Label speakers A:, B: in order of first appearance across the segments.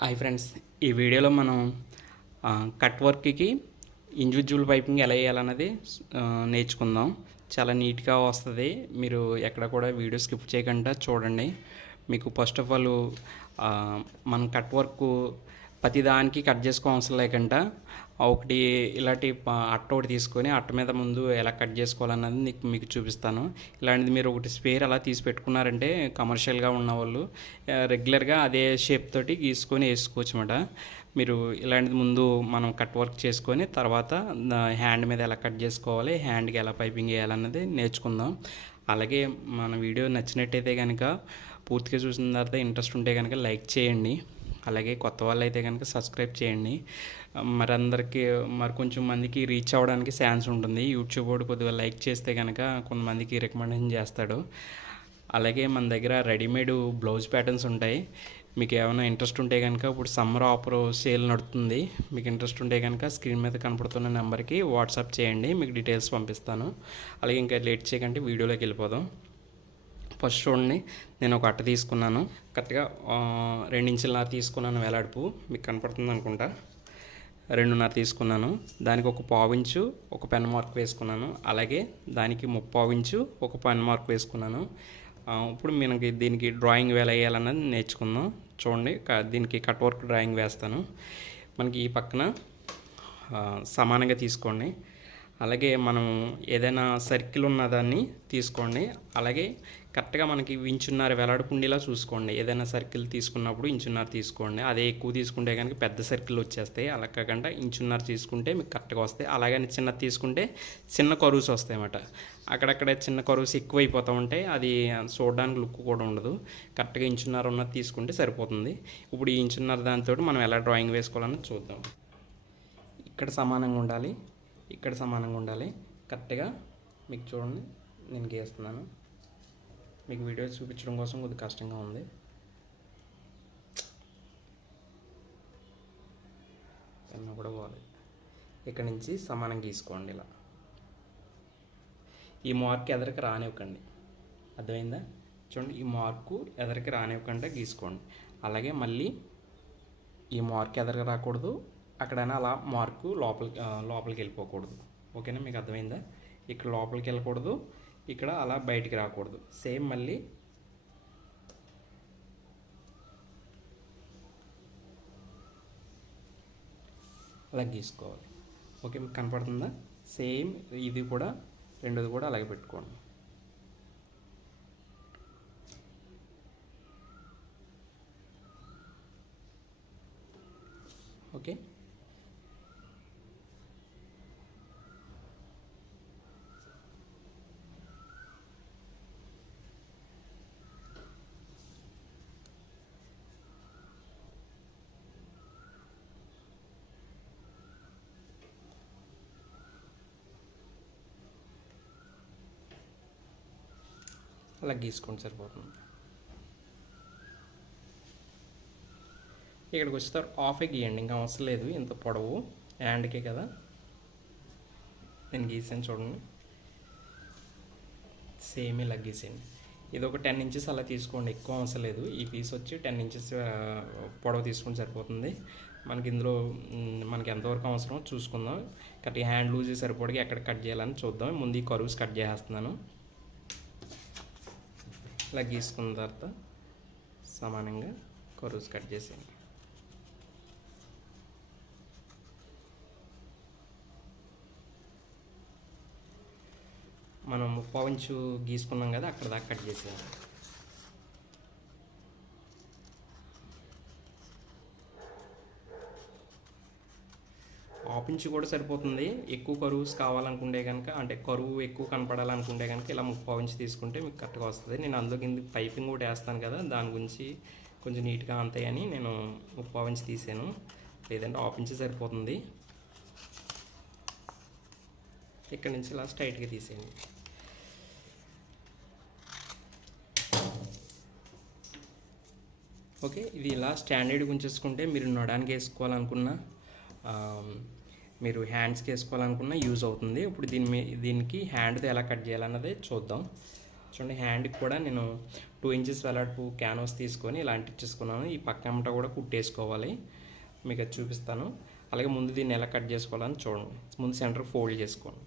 A: Hi friends ఈ వీడియోలో మనం కట్ వర్క్కి ఇండివిజువల్ పైపింగ్ ఎలా వేయాలన్నది నేర్చుకుందాం. చాలా నీట్గా వస్తుంది. మీరు ఎక్కడ కూడా వీడియో స్కిప్ చేయకుండా చూడండి. మీకు ఫస్ట్ ఆఫ్ ఆల్ మనం కట్ వర్క్ ప్రతిదానికి కట్ చేసుకో అవసరం లేకుండా ఒకటి ఇలాంటి అట్ట ఒకటి తీసుకొని అట్ట మీద ముందు ఎలా కట్ చేసుకోవాలన్నది నీకు మీకు చూపిస్తాను. ఇలాంటిది మీరు ఒకటి స్పేర్ అలా తీసి పెట్టుకున్నారంటే కమర్షియల్గా ఉన్న వాళ్ళు రెగ్యులర్గా అదే షేప్ తోటి గీసుకొని వేసుకోవచ్చు అన్నమాట మీరు ఇలాంటిది ముందు మనం కట్ వర్క్ చేసుకొని తర్వాత హ్యాండ్ మీద ఎలా కట్ చేసుకోవాలి హ్యాండ్కి ఎలా పైపింగ్ వేయాలన్నది నేర్చుకుందాం. అలాగే మన వీడియో నచ్చినట్టయితే కనుక పూర్తిగా చూసిన తర్వాత ఇంట్రెస్ట్ ఉంటే కనుక లైక్ చేయండి. అలాగే కొత్త వాళ్ళు అయితే కనుక సబ్స్క్రైబ్ చేయండి. మరి అందరికీ మరి కొంచెం మందికి రీచ్ అవ్వడానికి ఛాన్స్ ఉంటుంది. యూట్యూబ్ వాడు కొద్దిగా లైక్ చేస్తే కనుక కొంతమందికి రికమెండేషన్ చేస్తాడు. అలాగే మన దగ్గర రెడీమేడ్ బ్లౌజ్ ప్యాటర్న్స్ ఉంటాయి. మీకు ఏమైనా ఇంట్రెస్ట్ ఉంటే కనుక ఇప్పుడు సమ్మర్ ఆఫర్ సేల్ నడుతుంది. మీకు ఇంట్రెస్ట్ ఉంటే కనుక స్క్రీన్ మీద కనపడుతున్న నెంబర్కి వాట్సాప్ చేయండి. మీకు డీటెయిల్స్ పంపిస్తాను. అలాగే ఇంకా లేట్ చేయకంటే వీడియోలోకి వెళ్ళిపోదాం. ఫస్ట్ చూడండి. నేను ఒక అట్ట తీసుకున్నాను. కరెక్ట్గా ఆ, తీసుకున్నాను వేలాడుపు. మీకు కనపడుతుంది అనుకుంటా. రెండున్నర తీసుకున్నాను. దానికి ఒక పావించు ఒక పెన్ మార్క్ వేసుకున్నాను. అలాగే దానికి ముప్పావించు ఒక పెన్ మార్క్ వేసుకున్నాను. ఇప్పుడు మనకి దీనికి డ్రాయింగ్ వేల వేయాలన్నది నేర్చుకుందాం. చూడండి క- దీనికి కట్ వర్క్ డ్రాయింగ్ వేస్తాను. మనకి ఈ పక్కన సమానంగా తీసుకోండి. అలాగే మనం ఏదైనా సర్కిల్ ఉన్నదాన్ని తీసుకోండి. అలాగే కరెక్ట్గా మనకి ఇంచున్నర వెలాడుకుండేలా చూసుకోండి. ఏదైనా సర్కిల్ తీసుకున్నప్పుడు ఇంచున్నర తీసుకోండి. అదే ఎక్కువ తీసుకుంటే కనుక పెద్ద సర్కిల్ వచ్చేస్తాయి. అలా కాకుండా ఇంచున్నర తీసుకుంటే మీకు కరెక్ట్గా వస్తాయి. అలాగని చిన్నది తీసుకుంటే చిన్న కరువుస్ వస్తాయి అన్నమాట అక్కడక్కడ చిన్న కరువుస్ ఎక్కువైపోతూ ఉంటాయి అది చూడడానికి లుక్ కూడా ఉండదు. కరెక్ట్గా ఇంచున్నర ఉన్నది తీసుకుంటే సరిపోతుంది. ఇప్పుడు ఈ ఇంచున్నర దాంతో మనం ఎలా డ్రాయింగ్ వేసుకోవాలని చూద్దాం. ఇక్కడ సమానంగా ఉండాలి. ఇక్కడ సమానంగా ఉండాలి. కరెక్ట్గా మీకు చూడండి నేను గీస్తున్నాను. మీకు వీడియో చూపించడం కోసం కొద్దిగా కష్టంగా ఉంది. పెన్ను కూడా పోవాలి. ఇక్కడ నుంచి సమానం గీసుకోండి ఇలా. ఈ మార్క్ ఎదరికి రానివ్వకండి. అర్థమైందా? చూడండి ఈ మార్కు ఎదరికి రానివ్వకుండా గీసుకోండి. అలాగే మళ్ళీ ఈ మార్క్ ఎదరికి రాకూడదు. అక్కడైనా అలా మార్కు లోపలికి లోపలికి వెళ్ళిపోకూడదు. ఓకేనా? మీకు అర్థమైందా? ఇక్కడ లోపలికి వెళ్ళకూడదు. ఇక్కడ అలా బయటికి రాకూడదు. సేమ్ మళ్ళీ అలా గీసుకోవాలి. ఓకే? మీకు కనపడుతుందా? సేమ్ ఇది కూడా రెండోది కూడా అలాగే పెట్టుకోండి. ఓకే? అలా గీసుకోండి సరిపోతుంది. ఇక్కడికి వచ్చేస్తారు. ఆఫే గీయండి ఇంకా అవసరం లేదు ఇంత పొడవు. హ్యాండ్కే కదా. నేను గీసాను చూడండి. సేమ్ ఇలా గీసేయండి. ఇది ఒక టెన్ ఇంచెస్ అలా తీసుకోండి ఎక్కువ అవసరం లేదు. ఈ పీస్ వచ్చి టెన్ ఇంచెస్ పొడవు తీసుకుంటే సరిపోతుంది. మనకి ఇందులో మనకి ఎంతవరకు అవసరమో చూసుకుందాం. కరెక్ట్గా హ్యాండ్ లూజ్ సరిపోడికి ఎక్కడ కట్ చేయాలని చూద్దాం. ముందు ఈ కరువుస్ కట్ చేసేస్తున్నాను. ఇలా గీసుకున్న తర్వాత సమానంగా కరువుస్ కట్ చేసేయండి. మనం ముప్పావంచు గీసుకున్నాం కదా అక్కడ దాకా కట్ చేసేయాలి. ఆపించి కూడా సరిపోతుంది. ఎక్కువ కరువుస్ కావాలనుకుంటే కనుక అంటే కరువు ఎక్కువ కనపడాలనుకుంటే కనుక ఇలా ముప్పావు ఇంచు తీసుకుంటే మీకు కరెక్ట్గా వస్తుంది. నేను అందులో కింద పైపింగ్ కూడా వేస్తాను కదా దాని గురించి కొంచెం నీట్గా అంతాయని నేను ముప్పావు ఇంచు తీసాను. లేదంటే హాఫ్ ఇంచు సరిపోతుంది. ఇక్కడ నుంచి ఇలా స్ట్రైట్గా తీసేయండి. ఓకే ఇది ఇలా స్టాండర్డ్గా ఉంచేసుకుంటే మీరు నడడానికి వేసుకోవాలనుకున్న మీరు హ్యాండ్స్కి వేసుకోవాలనుకున్న యూజ్ అవుతుంది. ఇప్పుడు దీని మీ దీనికి హ్యాండ్తో ఎలా కట్ చేయాలన్నది చూద్దాం. చూడండి హ్యాండ్కి కూడా నేను టూ ఇంచెస్ వెలాడుపు క్యాన్వాస్ తీసుకొని ఇలాంటి ఇచ్చేసుకున్నాను ఈ పక్క అమ్మట కూడా కుట్టేసుకోవాలి. మీకు అది చూపిస్తాను. అలాగే ముందు దీన్ని ఎలా కట్ చేసుకోవాలని చూడండి. ముందు సెంటర్ ఫోల్డ్ చేసుకోండి.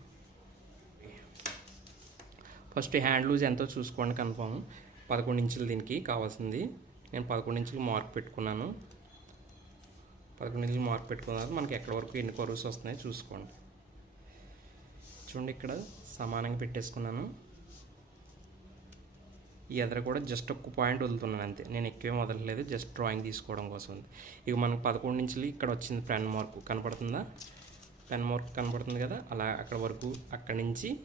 A: ఫస్ట్ హ్యాండ్ లూజ్ ఎంతో చూసుకోండి కన్ఫామ్ పదకొండు ఇంచులు దీనికి కావాల్సింది. నేను పదకొండు ఇంచులు మార్క్ పెట్టుకున్నాను. పదకొండు ఇంచులు మార్క్ పెట్టుకున్నారు మనకి ఎక్కడి వరకు ఎన్ని కరువుస్ వస్తున్నాయో చూసుకోండి. చూడండి ఇక్కడ సమానంగా పెట్టేసుకున్నాను. ఈ ఎదర కూడా జస్ట్ ఒక్క పాయింట్ వదులుతున్నాను అంతే. నేను ఎక్కువే వదలలేదు జస్ట్ డ్రాయింగ్ తీసుకోవడం కోసం ఇక మనకు పదకొండు నుంచి ఇక్కడ వచ్చింది పెన్ మార్క్ కనపడుతుందా? పెన్ మార్క్ కనపడుతుంది కదా? అలా అక్కడ వరకు అక్కడి నుంచి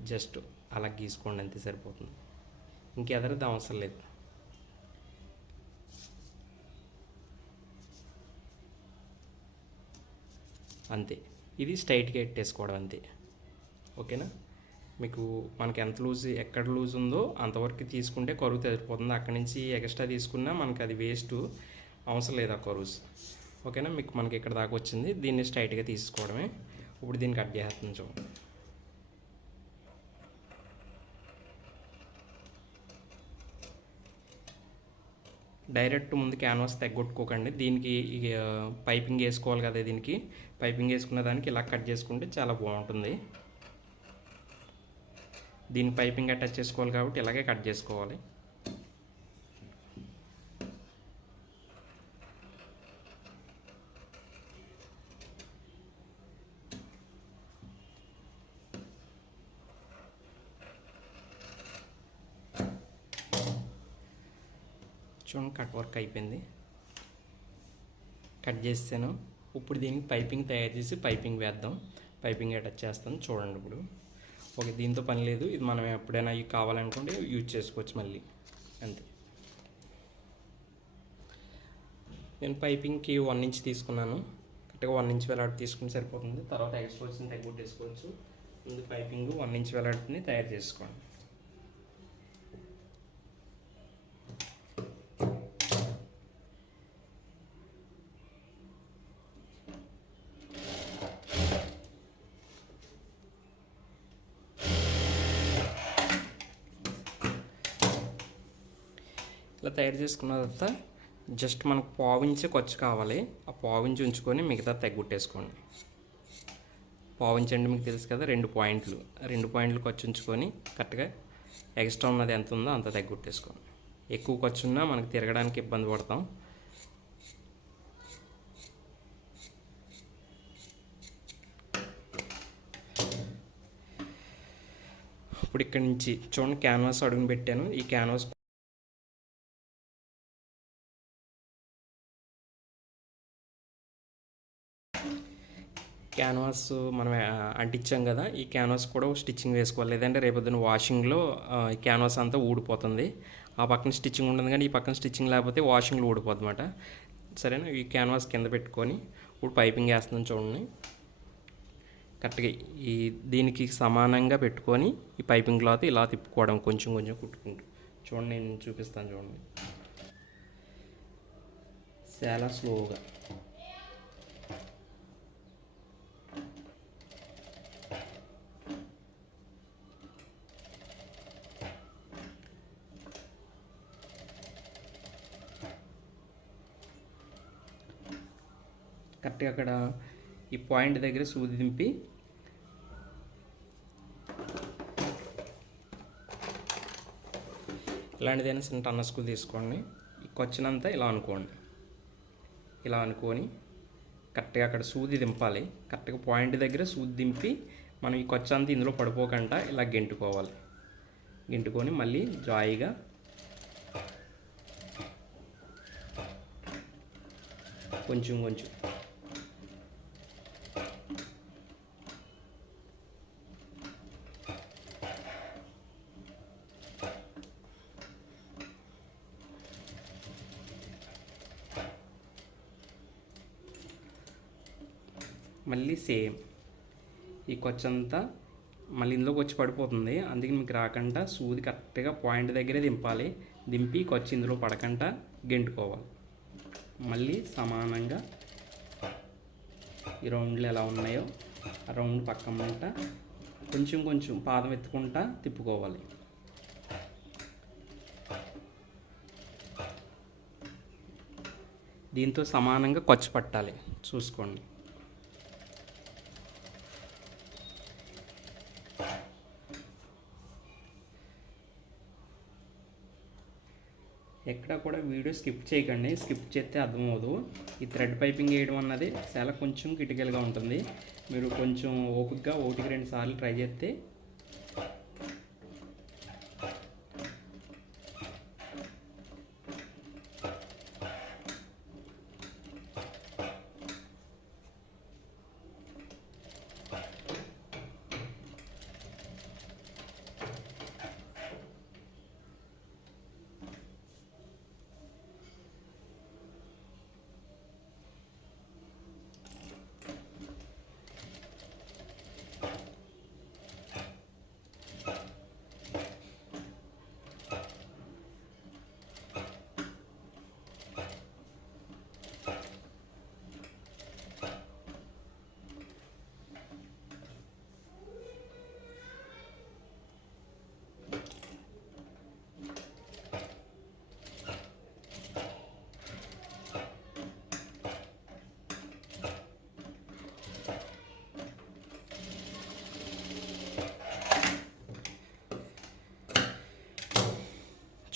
A: జస్ట్ అలా గీసుకోండి అంతే సరిపోతుంది. ఇంకెదరది అవసరం లేదు. అంతే. ఇది స్ట్రైట్గా ఎట్టేసుకోవడం అంతే. ఓకేనా? మీకు మనకి ఎంత లూజ్ ఎక్కడ లూజ్ ఉందో అంతవరకు తీసుకుంటే కరువు తెలిసిపోతుంది అక్కడి నుంచి ఎక్స్ట్రా తీసుకున్నా మనకి అది వేస్ట్ అవసరం లేదు ఆ కరువుస్ ఓకేనా? మీకు మనకి ఇక్కడ దాకా వచ్చింది. దీన్ని స్ట్రైట్గా తీసుకోవడమే. ఇప్పుడు దీన్ని కట్ చేస్తుంది చూడండి. డైరెక్ట్ ముందు క్యాన్వాస్ తగ్గొట్టుకోకండి. దీనికి పైపింగ్ వేసుకోవాలి కదా దీనికి. పైపింగ్ వేసుకున్న దానికి ఇలా కట్ చేసుకుంటే చాలా బాగుంటుంది. దీని పైపింగ్ అటాచ్ చేసుకోవాలి కాబట్టి ఇలాగే కట్ చేసుకోవాలి చూడండి కట్ వర్క్ అయిపోయింది. కట్ చేస్తాను. ఇప్పుడు దీనికి పైపింగ్ తయారు చేసి పైపింగ్ వేద్దాం. పైపింగ్ అటాచ్ చేస్తాను చూడండి ఇప్పుడు. ఓకే దీంతో పని లేదు. ఇది మనం ఎప్పుడైనా ఇవి కావాలనుకుంటే యూజ్ చేసుకోవచ్చు మళ్ళీ. అంతే. నేను పైపింగ్కి వన్ ఇంచ్ తీసుకున్నాను. కరెక్ట్గా వన్ ఇంచ్ వెలాడు తీసుకుని సరిపోతుంది. తర్వాత ఎక్స్ట్రా వచ్చిన తగ్గొట్టేసుకోవచ్చు ముందు పైపింగ్ వన్ ఇంచ్ వెలాడుని తయారు చేసుకోండి. ఇలా తయారు చేసుకున్న తర్వాత జస్ట్ మనకు పావించి ఖర్చు కావాలి. ఆ పావించి ఉంచుకొని మిగతా తగ్గొట్టేసుకోండి పావించి అంటే మీకు తెలుసు కదా రెండు పాయింట్లు. రెండు పాయింట్లు ఖర్చు ఉంచుకొని కరెక్ట్గా ఎక్స్ట్రా ఉన్నది ఎంత ఉందో అంత తగ్గొట్టేసుకోండి ఎక్కువ ఖర్చు ఉన్నా మనకు తిరగడానికి ఇబ్బంది పడతాం. ఇప్పుడు ఇక్కడ నుంచి చూడండి క్యాన్వాస్ అడుగుని పెట్టాను. ఈ క్యాన్వాస్ క్యాన్వాస్ మనం అంటించాం కదా ఈ క్యాన్వాస్ కూడా స్టిచ్చింగ్ వేసుకోవాలి. లేదంటే రేపొద్దున వాషింగ్లో ఈ క్యాన్వాస్ అంతా ఊడిపోతుంది. ఆ పక్కన స్టిచ్చింగ్ ఉంటుంది కానీ ఈ పక్కన స్టిచ్చింగ్ లేకపోతే వాషింగ్లో ఊడిపోతుంది అనమాట సరేనా? ఈ క్యాన్వాస్ కింద పెట్టుకొని ఇప్పుడు పైపింగ్ వేస్తున్నాం చూడండి. కరెక్ట్గా ఈ దీనికి సమానంగా పెట్టుకొని ఈ పైపింగ్ క్లాత్ ఇలా తిప్పుకోవడం కొంచెం కొంచెం కుట్టుకుంటూ. చూడండి నేను చూపిస్తాను చూడండి. చాలా స్లోగా. కరెక్ట్గా అక్కడ ఈ పాయింట్ దగ్గర సూది దింపి ఇలాంటిదైనా చిన్న టన్నస్కు తీసుకోండి. ఈ కొచ్చినంత ఇలా అనుకోండి. ఇలా అనుకొని కరెక్ట్గా అక్కడ సూది దింపాలి. కరెక్ట్గా పాయింట్ దగ్గర సూది దింపి మనం ఈ కొచ్చంతా ఇందులో పడిపోకుండా ఇలా గెంటుకోవాలి. గెంటుకొని మళ్ళీ జాయిగా కొంచెం కొంచెం మళ్ళీ సేమ్. ఈ కొచ్చంతా మళ్ళీ ఇందులోకి వచ్చి పడిపోతుంది. అందుకే మీకు రాకుండా సూది కరెక్ట్గా పాయింట్ దగ్గరే దింపాలి. దింపి కొచ్చి ఇందులో పడకుండా గెంటుకోవాలి. మళ్ళీ సమానంగా ఈ రౌండ్లు ఎలా ఉన్నాయో ఆ రౌండ్ పక్కమంట కొంచెం కొంచెం పాదం ఎత్తుకుంటా తిప్పుకోవాలి. దీంతో సమానంగా కొచ్చి పట్టాలి. చూసుకోండి. ఎక్కడ కూడా వీడియో స్కిప్ చేయకండి. స్కిప్ చేస్తే అర్థమవుదు ఈ థ్రెడ్ పైపింగ్ వేయడం అన్నది చాలా కొంచెం క్రిటికల్గా ఉంటుంది. మీరు కొంచెం ఓపికగా ఒకటికి రెండు సార్లు ట్రై చేస్తే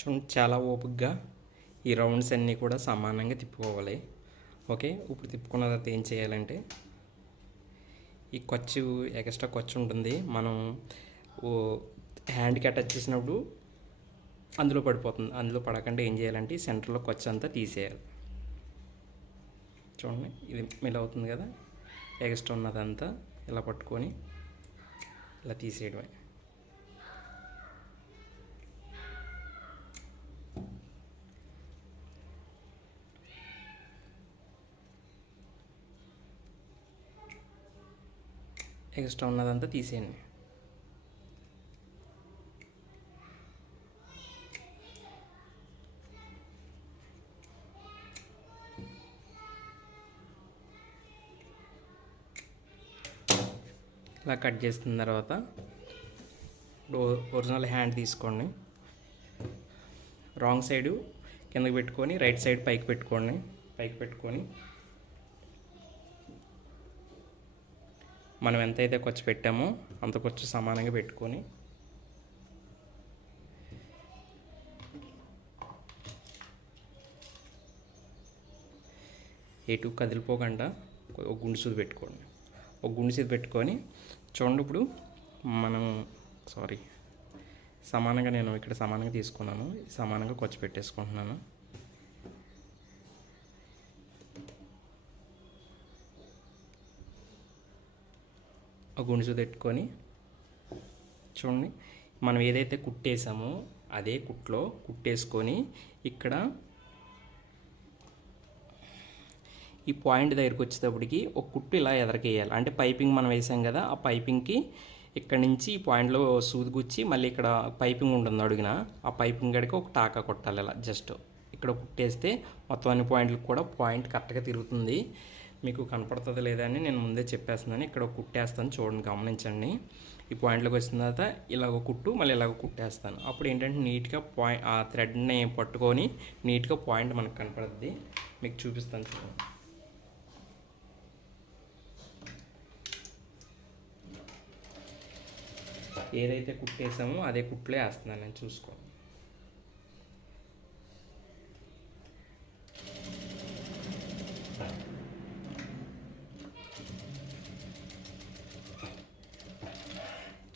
A: చూడండి చాలా ఓపికగా ఈ రౌండ్స్ అన్నీ కూడా సమానంగా తిప్పుకోవాలి. ఓకే? ఇప్పుడు తిప్పుకున్న తర్వాత ఏం చేయాలంటే ఈ ఖర్చు ఎక్స్ట్రా ఖర్చు ఉంటుంది. మనం ఓ హ్యాండ్కి అటాచ్ చేసినప్పుడు అందులో పడిపోతుంది. అందులో పడకుండా ఏం చేయాలంటే సెంటర్లో ఖర్చు అంతా తీసేయాలి. చూడండి ఇది మిల్ అవుతుంది కదా? ఎక్స్ట్రా ఉన్నదంతా ఇలా పట్టుకొని ఇలా తీసేయడమే. ఎక్స్ట్రా ఉన్నదంతా తీసేయండి. ఇలా కట్ చేసిన తర్వాత ఒరిజినల్ హ్యాండ్ తీసుకోండి. రాంగ్ సైడు కిందకి పెట్టుకొని రైట్ సైడ్ పైకి పెట్టుకోండి. పైకి పెట్టుకొని మనం ఎంతైతే ఖర్చు పెట్టామో అంత ఖర్చు సమానంగా పెట్టుకొని. ఎటు కదిలిపోకుండా ఒక గుండు పెట్టుకోండి. ఒక గుండు పెట్టుకొని చూడండి ఇప్పుడు మనం సారీ సమానంగా నేను ఇక్కడ సమానంగా తీసుకున్నాను సమానంగా ఖర్చు పెట్టేసుకుంటున్నాను. ఒక పెట్టుకొని చూడండి మనం ఏదైతే కుట్టేసామో అదే కుట్లో కుట్టేసుకొని ఇక్కడ ఈ పాయింట్ దగ్గరికి వచ్చేటప్పటికి ఒక కుట్టు ఇలా ఎదరకేయాలి. అంటే పైపింగ్ మనం వేసాం కదా ఆ పైపింగ్కి ఇక్కడ నుంచి ఈ పాయింట్లో సూది గుచ్చి మళ్ళీ ఇక్కడ పైపింగ్ ఉంటుంది అడుగున ఆ పైపింగ్ గడికి ఒక టాకా కొట్టాలి ఇలా జస్ట్. ఇక్కడ కుట్టేస్తే మొత్తం అన్ని పాయింట్లకు కూడా పాయింట్ కరెక్ట్గా తిరుగుతుంది. మీకు కనపడుతుంది లేదా అని నేను ముందే చెప్పేస్తున్నాను. ఇక్కడ కుట్టేస్తాను చూడండి గమనించండి. ఈ పాయింట్లోకి వచ్చిన తర్వాత ఇలాగ కుట్టు మళ్ళీ ఇలాగ కుట్టేస్తాను అప్పుడు ఏంటంటే నీట్గా పాయింట్ ఆ థ్రెడ్ని పట్టుకొని నీట్గా పాయింట్ మనకు కనపడుద్ది. మీకు చూపిస్తాను చూడండి. ఏదైతే కుట్టేసామో అదే కుట్లే వేస్తున్నాను నేను చూసుకోండి.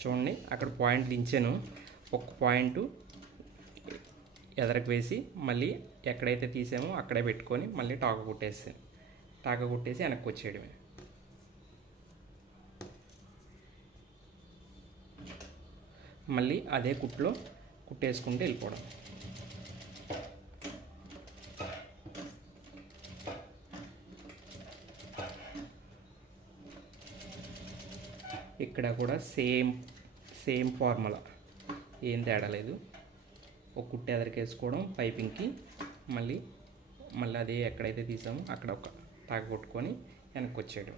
A: చూడండి అక్కడ పాయింట్లు ఇచ్చాను. ఒక పాయింట్ ఎదరకు వేసి మళ్ళీ ఎక్కడైతే తీసామో అక్కడే పెట్టుకొని మళ్ళీ టాక కుట్టేసాను టాక కుట్టేసి వెనక్కి వచ్చేయడమే. మళ్ళీ అదే కుట్లో కుట్టేసుకుంటూ వెళ్ళిపోవడం. ఇక్కడ కూడా సేమ్ సేమ్ ఫార్ములా. ఏం తేడా లేదు. ఒక కుట్టి ఎదరికేసుకోవడం పైపింగ్కి మళ్ళీ మళ్ళీ అదే ఎక్కడైతే తీసామో అక్కడ ఒక తాగ కొట్టుకొని వెనక్కి వచ్చేయడం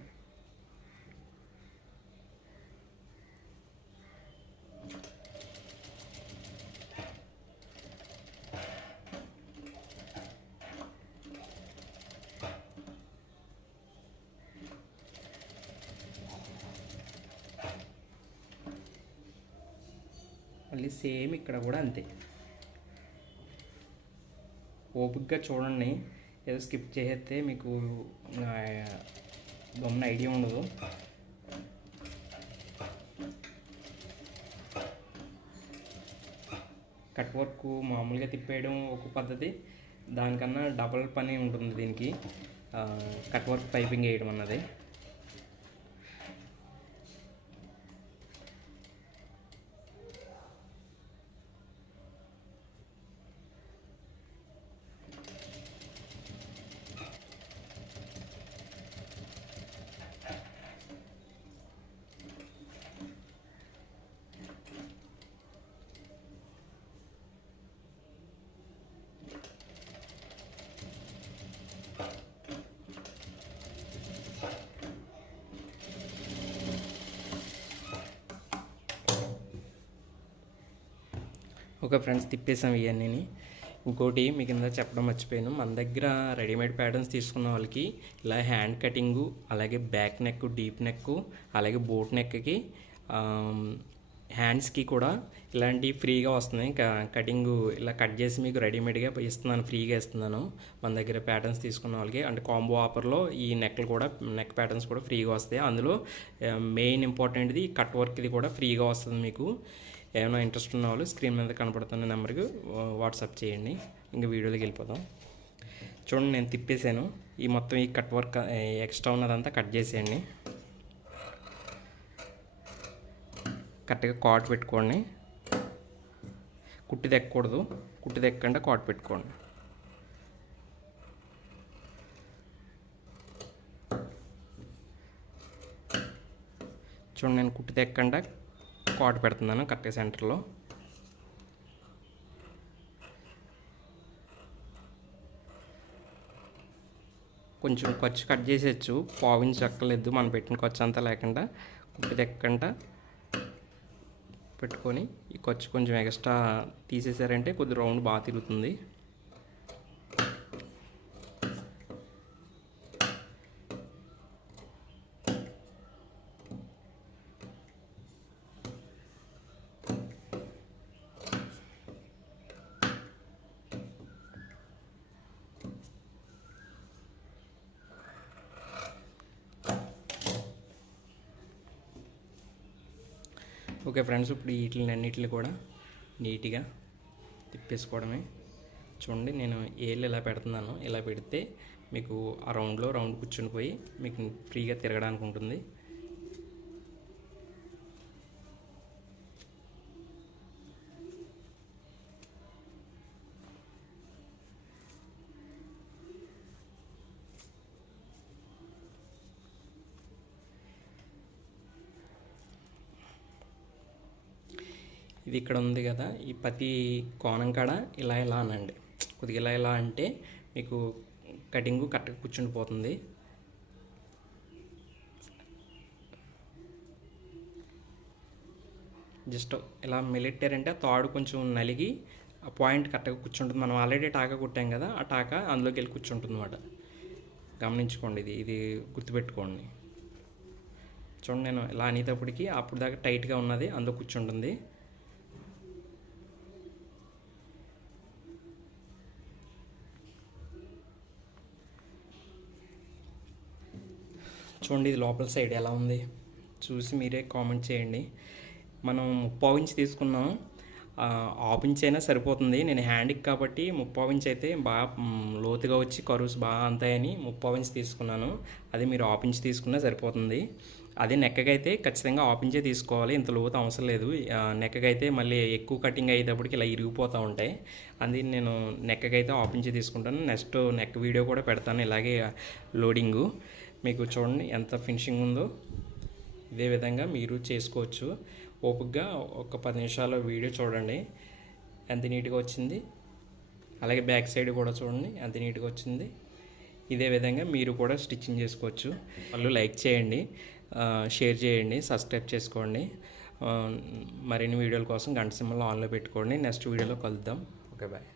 A: మళ్ళీ సేమ్ ఇక్కడ కూడా అంతే. ఓపిక్గా చూడండి. ఏదో స్కిప్ చేసేస్తే మీకు గమ్మున ఐడియా ఉండదు. కట్ వర్క్ మామూలుగా తిప్పేయడం ఒక పద్ధతి. దానికన్నా డబల్ పని ఉంటుంది దీనికి. కట్ వర్క్ పైపింగ్ వేయడం అన్నది. ఓకే ఫ్రెండ్స్ తిప్పేసాం ఇవన్నీ ఇంకోటి మీకు కింద చెప్పడం మర్చిపోయాను. మన దగ్గర రెడీమేడ్ ప్యాటర్న్స్ తీసుకున్న వాళ్ళకి ఇలా హ్యాండ్ కటింగు అలాగే బ్యాక్ నెక్ డీప్ నెక్ అలాగే బోట్ నెక్కి హ్యాండ్స్కి కూడా ఇలాంటి ఫ్రీగా వస్తున్నాయి. ఇంకా కటింగ్ ఇలా కట్ చేసి మీకు రెడీమేడ్గా ఇస్తున్నాను ఫ్రీగా ఇస్తున్నాను మన దగ్గర ప్యాటర్న్స్ తీసుకున్న వాళ్ళకి. అంటే కాంబో ఆఫర్లో ఈ నెక్లు కూడా నెక్ ప్యాటర్న్స్ కూడా ఫ్రీగా వస్తాయి. అందులో మెయిన్ ఇంపార్టెంట్ది కట్ వర్క్ది కూడా ఫ్రీగా వస్తుంది మీకు. ఏమైనా ఇంట్రెస్ట్ ఉన్న వాళ్ళు స్క్రీన్ మీద కనపడుతున్న నెంబర్కి వాట్సాప్ చేయండి. ఇంకా వీడియోలోకి వెళ్ళిపోదాం. చూడండి నేను తిప్పేశాను. ఈ మొత్తం ఈ కట్ వర్క్ ఎక్స్ట్రా ఉన్నదంతా కట్ చేసేయండి. కరెక్ట్గా కాట్ పెట్టుకోండి. కుట్టి తెక్కకూడదు. కుట్టి తెక్కకుండా కాట్ పెట్టుకోండి. చూడండి నేను కుట్టి తెక్కకుండా కాట్ పెడుతున్నాను కట్టే సెంటర్లో. కొంచెం ఖర్చు కట్ చేసేయచ్చు. పావించి అక్కర్లేదు మనం పెట్టిన ఖర్చు అంతా లేకుండా. కుట్టి తెక్కకుండా పెట్టుకొని ఈ ఖర్చు కొంచెం ఎక్స్ట్రా తీసేసారంటే కొద్ది రౌండ్ బాగా తిరుగుతుంది. ఓకే ఫ్రెండ్స్ ఇప్పుడు వీటిని అన్నిటిని కూడా నీట్గా తిప్పేసుకోవడమే. చూడండి నేను ఏళ్ళు ఇలా పెడుతున్నాను ఇలా పెడితే మీకు ఆ రౌండ్లో రౌండ్ కూర్చుని పోయి మీకు ఫ్రీగా తిరగడానికి ఉంటుంది ఇది ఇక్కడ ఉంది కదా ఈ ప్రతి కోణం కాడ ఇలా ఇలా అనండి. కొద్దిగా ఇలా ఇలా అంటే మీకు కటింగ్ కరెక్ట్గా కూర్చుండిపోతుంది. జస్ట్ ఇలా మెలెట్టారంటే తాడు కొంచెం నలిగి ఆ పాయింట్ కరెక్ట్గా కూర్చుంటుంది. మనం ఆల్రెడీ టాకా కుట్టాం కదా ఆ టాకా అందులోకి వెళ్ళి కూర్చుంటుంది అనమాట గమనించుకోండి ఇది ఇది గుర్తుపెట్టుకోండి. చూడండి నేను ఇలా అనేటప్పటికి అప్పుడు దాకా టైట్గా ఉన్నది అందులో కూర్చుంటుంది. చూడండి ఇది లోపల సైడ్ ఎలా ఉంది. చూసి మీరే కామెంట్ చేయండి. మనం ముప్పావు ఇంచ్ తీసుకున్నాం. ఆ, హాఫ్ ఇంచ్ అయినా సరిపోతుంది. నేను హ్యాండ్కి కాబట్టి ముప్పావు ఇంచ్ అయితే బాగా లోతుగా వచ్చి కరువుస్ బాగా అంతాయని ముప్పావు ఇంచ్ తీసుకున్నాను. అది మీరు హాఫ్ ఇంచ్ తీసుకున్నా సరిపోతుంది. అదే నెక్కకైతే ఖచ్చితంగా హాఫ్ ఇంచే తీసుకోవాలి. ఇంత లోతు అవసరం లేదు. ఆ, నెక్కకైతే మళ్ళీ ఎక్కువ కటింగ్ అయ్యేటప్పటికి ఇలా ఇరిగిపోతూ ఉంటాయి. అందుకని నేను నెక్కకైతే హాఫ్ ఇంచే తీసుకుంటాను. నెక్స్ట్ నెక్ వీడియో కూడా పెడతాను. ఇలాగే లోడింగు మీకు చూడండి ఎంత ఫినిషింగ్ ఉందో. ఇదే విధంగా మీరు చేసుకోవచ్చు. ఓపికగా ఒక పది నిమిషాల వీడియో చూడండి. ఎంత నీట్గా వచ్చింది. అలాగే బ్యాక్ సైడ్ కూడా చూడండి ఎంత నీట్గా వచ్చింది. ఇదే విధంగా మీరు కూడా స్టిచ్చింగ్ చేసుకోవచ్చు. వాళ్ళు లైక్ చేయండి షేర్ చేయండి సబ్స్క్రైబ్ చేసుకోండి. మరిన్ని వీడియోల కోసం గంట సింహలు ఆన్లో పెట్టుకోండి. నెక్స్ట్ వీడియోలో కలుద్దాం. Okay bye.